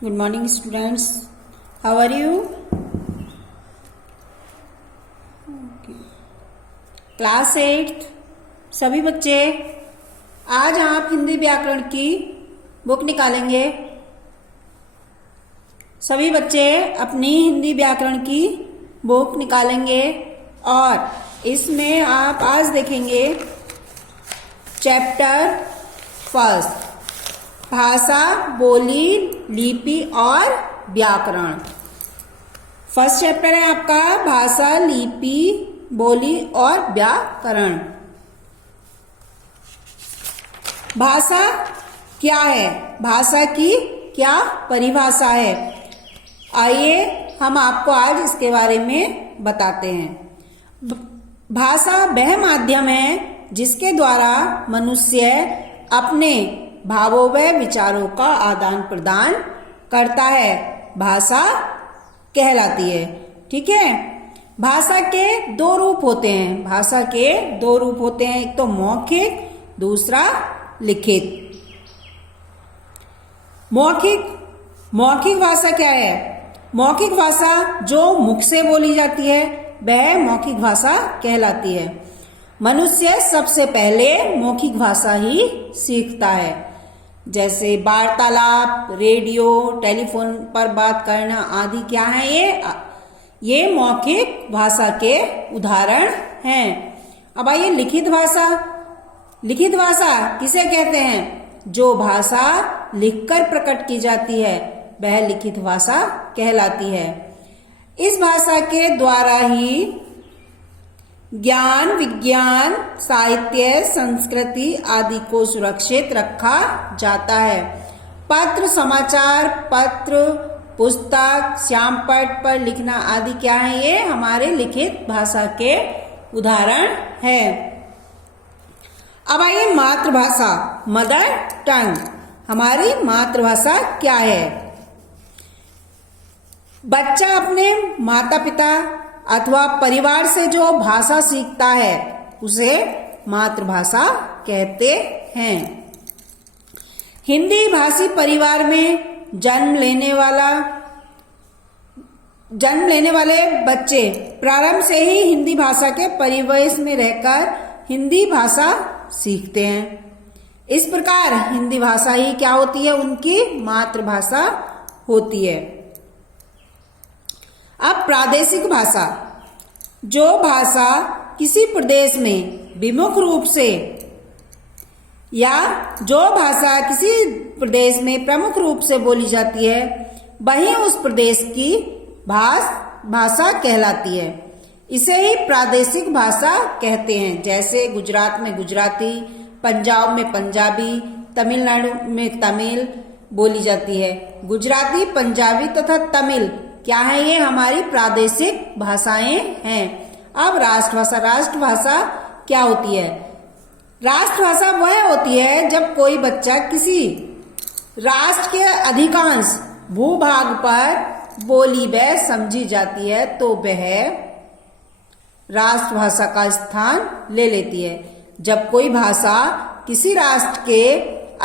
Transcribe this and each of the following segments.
Good morning, students. How are you? Class 8 सभी बच्चे, आज आप हिंदी व्याकरण की बुक निकालेंगे। सभी बच्चे अपनी हिंदी व्याकरण की बुक निकालेंगे और इसमें आप आज देखेंगे चैप्टर फर्स्ट, भाषा, बोली, लिपि और व्याकरण। फर्स्ट चैप्टर है आपका भाषा, लिपि, बोली और व्याकरण। भाषा क्या है? भाषा की क्या परिभाषा है? आइए हम आपको आज इसके बारे में बताते हैं। भाषा वह माध्यम है जिसके द्वारा मनुष्य अपने भावों व विचारों का आदान प्रदान करता है, भाषा कहलाती है। ठीक है। भाषा के दो रूप होते हैं। भाषा के दो रूप होते हैं, एक तो मौखिक, दूसरा लिखित। मौखिक भाषा क्या है? मौखिक भाषा जो मुख से बोली जाती है वह मौखिक भाषा कहलाती है। मनुष्य सबसे पहले मौखिक भाषा ही सीखता है, जैसे वार्तालाप, रेडियो, टेलीफोन पर बात करना आदि क्या है? ये मौखिक भाषा के उदाहरण हैं। अब आइए लिखित भाषा। लिखित भाषा किसे कहते हैं? जो भाषा लिखकर प्रकट की जाती है वह लिखित भाषा कहलाती है। इस भाषा के द्वारा ही ज्ञान, विज्ञान, साहित्य, संस्कृति आदि को सुरक्षित रखा जाता है। पत्र, समाचार पत्र, पुस्तक, श्यामपट्ट पर लिखना आदि क्या है? ये हमारे लिखित भाषा के उदाहरण है। अब आइए मातृभाषा, मदर टंग। हमारी मातृभाषा क्या है? बच्चा अपने माता पिता अथवा परिवार से जो भाषा सीखता है उसे मातृभाषा कहते हैं। हिंदी भाषी परिवार में जन्म लेने वाले बच्चे प्रारंभ से ही हिंदी भाषा के परिवेश में रहकर हिंदी भाषा सीखते हैं। इस प्रकार हिंदी भाषा ही क्या होती है? उनकी मातृभाषा होती है। अब प्रादेशिक भाषा, जो भाषा किसी प्रदेश में विमुख रूप से या जो भाषा किसी प्रदेश में प्रमुख रूप से बोली जाती है वही उस प्रदेश की भाषा कहलाती है। इसे ही प्रादेशिक भाषा कहते हैं। जैसे गुजरात में गुजराती, पंजाब में पंजाबी, तमिलनाडु में तमिल बोली जाती है। गुजराती, पंजाबी तथा तमिल क्या है? ये हमारी प्रादेशिक भाषाएं हैं। अब राष्ट्रभाषा। राष्ट्रभाषा क्या होती है? राष्ट्रभाषा वह होती है जब कोई बच्चा किसी राष्ट्र के अधिकांश भूभाग पर बोली व समझी जाती है तो वह राष्ट्रभाषा का स्थान ले लेती है। जब कोई भाषा किसी राष्ट्र के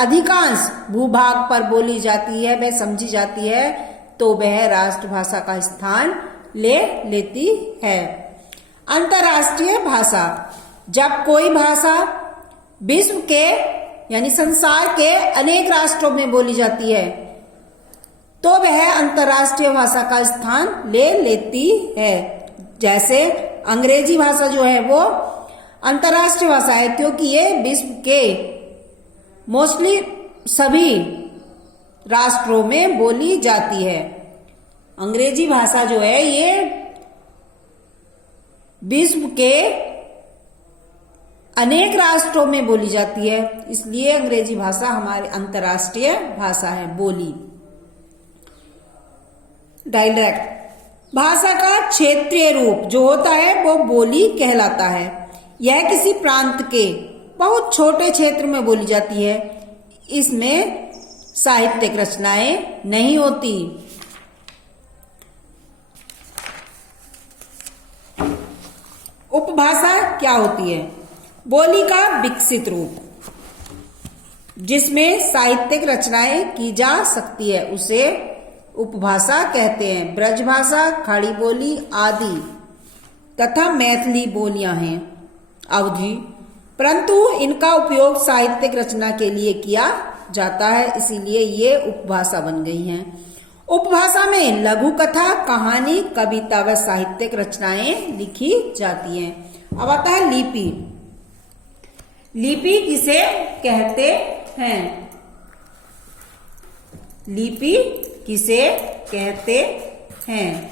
अधिकांश भूभाग पर बोली जाती है, वह समझी जाती है तो वह राष्ट्रभाषा का स्थान ले लेती है। अंतर्राष्ट्रीय भाषा, जब कोई भाषा विश्व के यानी संसार के अनेक राष्ट्रों में बोली जाती है तो वह अंतर्राष्ट्रीय भाषा का स्थान ले लेती है। जैसे अंग्रेजी भाषा जो है वो अंतर्राष्ट्रीय भाषा है क्योंकि ये विश्व के मोस्टली सभी राष्ट्रों में बोली जाती है। अंग्रेजी भाषा जो है ये विश्व के अनेक राष्ट्रों में बोली जाती है, इसलिए अंग्रेजी भाषा हमारी अंतर्राष्ट्रीय भाषा है। बोली, डायलेक्ट, भाषा का क्षेत्रीय रूप जो होता है वो बोली कहलाता है। यह किसी प्रांत के बहुत छोटे क्षेत्र में बोली जाती है। इसमें साहित्यिक रचनाएं नहीं होती। उपभाषा क्या होती है? बोली का विकसित रूप जिसमें साहित्यिक रचनाएं की जा सकती है उसे उपभाषा कहते हैं। ब्रजभाषा, खड़ी बोली आदि तथा मैथिली बोलियां हैं अवधि, परंतु इनका उपयोग साहित्यिक रचना के लिए किया जाता है, इसीलिए ये उपभाषा बन गई हैं। उपभाषा में लघु कथा, कहानी, कविता व साहित्यिक रचनाएं लिखी जाती हैं। अब आता है लिपि। लिपि किसे कहते हैं? लिपि किसे कहते हैं?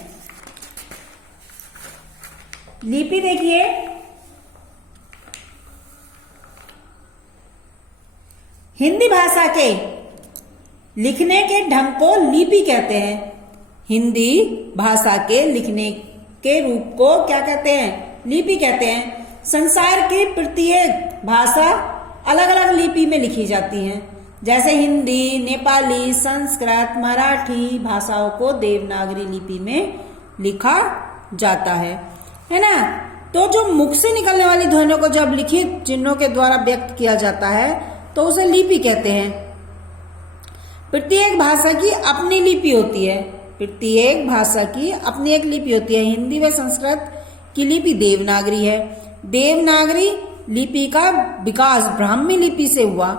लिपि देखिए, हिंदी भाषा के लिखने के ढंग को लिपि कहते हैं। हिंदी भाषा के लिखने के रूप को क्या कहते हैं? लिपि कहते हैं। संसार की प्रत्येक भाषा अलग अलग लिपि में लिखी जाती हैं। जैसे हिंदी, नेपाली, संस्कृत, मराठी भाषाओं को देवनागरी लिपि में लिखा जाता है ना। तो जो मुख से निकलने वाली ध्वनियों को जब लिखित चिन्हों के द्वारा व्यक्त किया जाता है तो उसे लिपि कहते हैं। प्रत्येक भाषा की अपनी लिपि होती है। प्रत्येक भाषा की अपनी एक लिपि होती है। हिंदी व संस्कृत की लिपि देवनागरी है। देवनागरी लिपि का विकास ब्राह्मी लिपि से हुआ।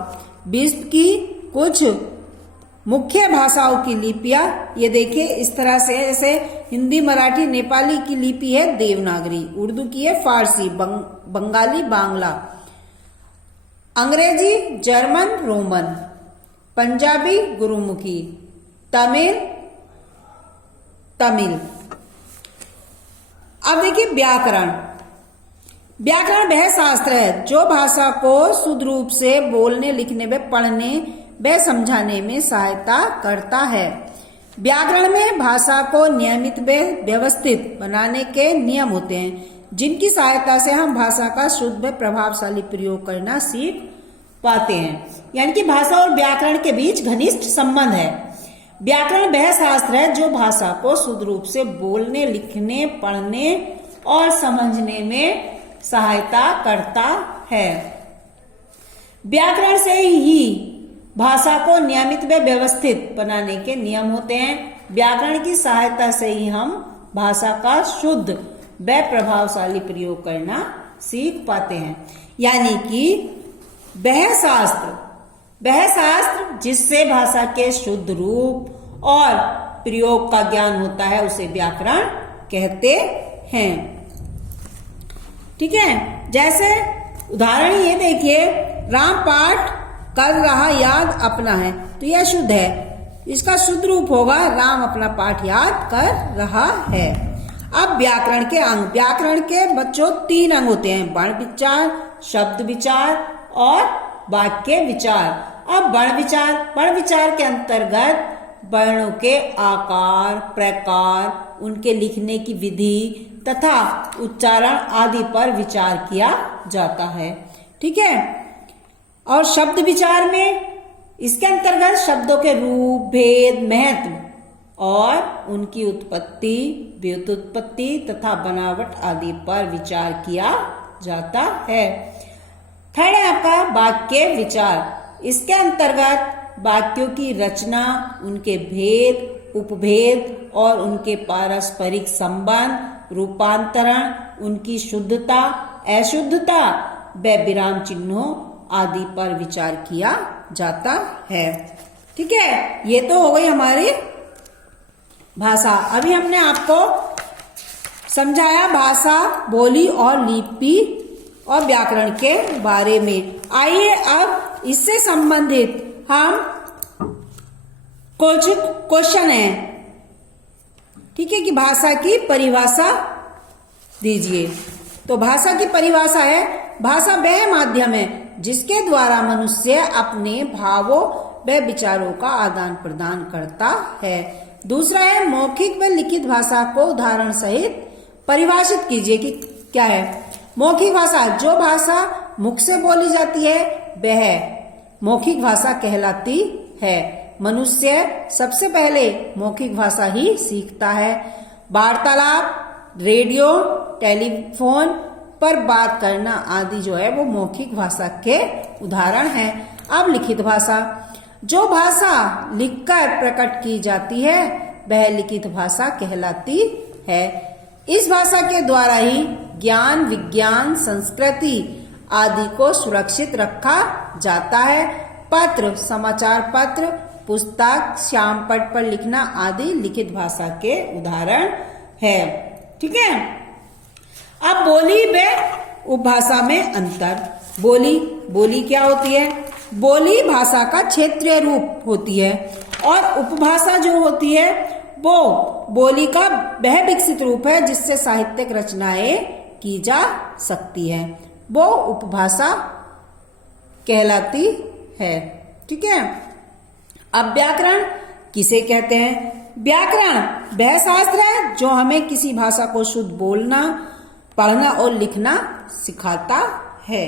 विश्व की कुछ मुख्य भाषाओं की लिपियां ये देखिए इस तरह से, जैसे हिंदी, मराठी, नेपाली की लिपि है देवनागरी, उर्दू की है फारसी, बंगाली बांग्ला, अंग्रेजी जर्मन रोमन, पंजाबी गुरुमुखी, तमिल तमिल। अब देखिए व्याकरण। व्याकरण वह शास्त्र है जो भाषा को शुद्ध रूप से बोलने, लिखने व पढ़ने व समझाने में सहायता करता है। व्याकरण में भाषा को नियमित व व्यवस्थित बनाने के नियम होते हैं, जिनकी सहायता से हम भाषा का शुद्ध व प्रभावशाली प्रयोग करना सीख पाते हैं। यानी कि भाषा और व्याकरण के बीच घनिष्ठ संबंध है। व्याकरण वह शास्त्र है जो भाषा को शुद्ध रूप से बोलने, लिखने, पढ़ने और समझने में सहायता करता है। व्याकरण से ही भाषा को नियमित व व्यवस्थित बनाने के नियम होते हैं। व्याकरण की सहायता से ही हम भाषा का शुद्ध व प्रभावशाली प्रयोग करना सीख पाते हैं। यानी कि वह शास्त्र जिससे भाषा के शुद्ध रूप और प्रयोग का ज्ञान होता है उसे व्याकरण कहते हैं। ठीक है, जैसे उदाहरण ये देखिए, राम पाठ कर रहा याद अपना है, तो यह शुद्ध है। इसका शुद्ध रूप होगा राम अपना पाठ याद कर रहा है। अब व्याकरण के अंग। व्याकरण के बच्चों 3 अंग होते हैं, वर्ण विचार, शब्द विचार और वाक्य विचार। अब वर्ण विचार के अंतर्गत वर्णों के आकार, प्रकार, उनके लिखने की विधि तथा उच्चारण आदि पर विचार किया जाता है। ठीक है, और शब्द विचार में इसके अंतर्गत शब्दों के रूप, भेद, महत्व और उनकी उत्पत्ति, व्युत्पत्ति तथा बनावट आदि पर विचार किया जाता है। थर्ड है आपका वाक्य विचार। इसके अंतर्गत वाक्यों की रचना, उनके भेद, उपभेद और उनके पारस्परिक संबंध, रूपांतरण, उनकी शुद्धता, अशुद्धता व विराम चिन्हों आदि पर विचार किया जाता है। ठीक है, ये तो हो गई हमारी भाषा। अभी हमने आपको समझाया भाषा, बोली और लिपि और व्याकरण के बारे में। आइए अब इससे संबंधित हम कुछ क्वेश्चन हैं, ठीक है, कि भाषा की परिभाषा दीजिए। तो भाषा की परिभाषा है, भाषा वह माध्यम है जिसके द्वारा मनुष्य अपने भावों व विचारों का आदान प्रदान करता है। दूसरा है मौखिक व लिखित भाषा को उदाहरण सहित परिभाषित कीजिए कि क्या है। मौखिक भाषा, जो भाषा मुख से बोली जाती है वह मौखिक भाषा कहलाती है। मनुष्य सबसे पहले मौखिक भाषा ही सीखता है। वार्तालाप, रेडियो, टेलीफोन पर बात करना आदि जो है वो मौखिक भाषा के उदाहरण हैं। अब लिखित भाषा, जो भाषा लिखकर प्रकट की जाती है वह लिखित भाषा कहलाती है। इस भाषा के द्वारा ही ज्ञान, विज्ञान, संस्कृति आदि को सुरक्षित रखा जाता है। पत्र, समाचार पत्र, पुस्तक, श्यामपट्ट पर लिखना आदि लिखित भाषा के उदाहरण है। ठीक है। अब बोली व उपभाषा में अंतर। बोली क्या होती है? बोली भाषा का क्षेत्रीय रूप होती है और उपभाषा जो होती है वो बोली का वह विकसित रूप है जिससे साहित्यिक रचनाएं की जा सकती है, वो उपभाषा कहलाती है। ठीक है। अब व्याकरण किसे कहते हैं? व्याकरण वह शास्त्र है जो हमें किसी भाषा को शुद्ध बोलना, पढ़ना और लिखना सिखाता है।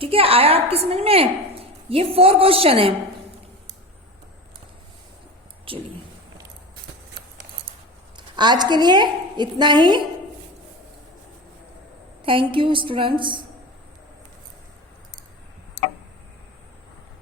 ठीक है। आया आपकी समझ में? ये 4 क्वेश्चन है। चलिए आज के लिए इतना ही। Thank you students.